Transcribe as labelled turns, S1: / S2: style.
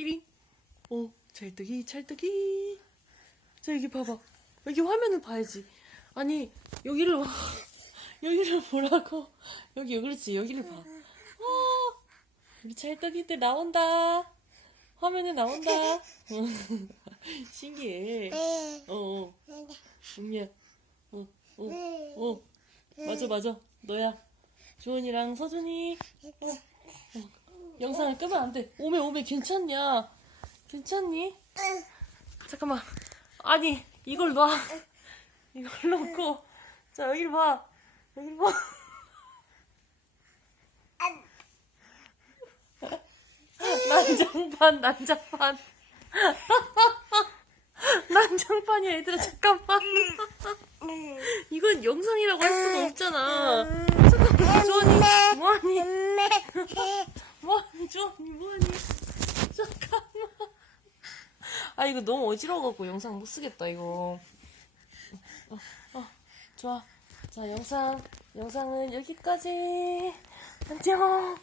S1: 띠링. 어, 찰떡이, 찰떡이. 자, 여기 봐봐. 여기 화면을 봐야지. 아니, 여기를, 봐. 여기를 보라고. 여기, 그렇지. 여기를 봐. 어, 우리 찰떡이들 나온다. 화면에 나온다. 신기해. 어, 어. 음미야. 어, 어, 어. 맞아, 맞아. 너야. 주원이랑 서준이. 어, 어. 영상을 끄면 안 돼. 오메, 오메, 괜찮냐? 괜찮니? 잠깐만. 아니, 이걸 놔. 이걸 놓고. 자, 여기를 봐. 여기를 봐. 난장판, 난장판. 난장판이야, 얘들아, 잠깐만. 이건 영상이라고 할 수가 없잖아. 잠깐만, 주원이, 뭐하니? 뭐하니, 주원이, 뭐하니? 잠깐만. 아, 이거 너무 어지러워갖고 영상 못 쓰겠다, 이거. 어, 어, 좋아. 자, 영상, 영상은 여기까지. 안녕.